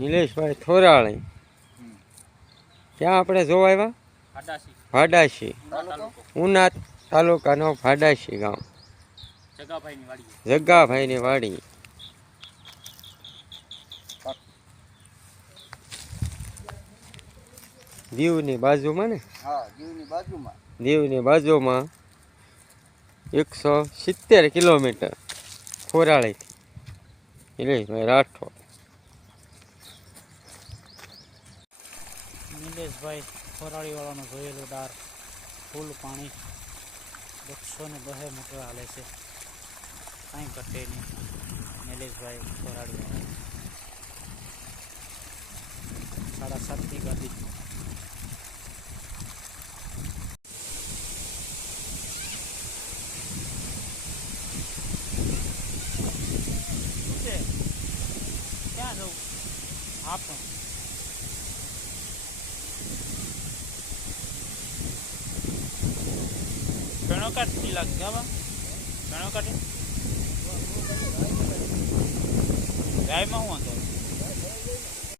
નિલેશભાઈ થોરાળી ક્યાં આપણે જોવા આવ્યા? ભાડાશી, ઉના તાલુકાનો ભાડાશી ગામ, જગ્ગાભાઈની વાડી. દીવની બાજુમાં ને? દીવની બાજુમાં 170 કિલોમીટર ખોરાળીથી. નિલેશભાઈ રાઠોડ. નિલેશભાઈ ખોરાળી વાળાનું જોયેલું દાર ફૂલ પાણી 102 મીટર હાલે છે, કાંઈ ઘટે નહીં. નિલેશભાઈ ખોરાળી વાળા 7:30 ગાડી. ક્યાં જવું આપણું? ઘણો કાઢી લાગે બાબા, ઘણો કાઢે ગાયમાં શું વાંધો?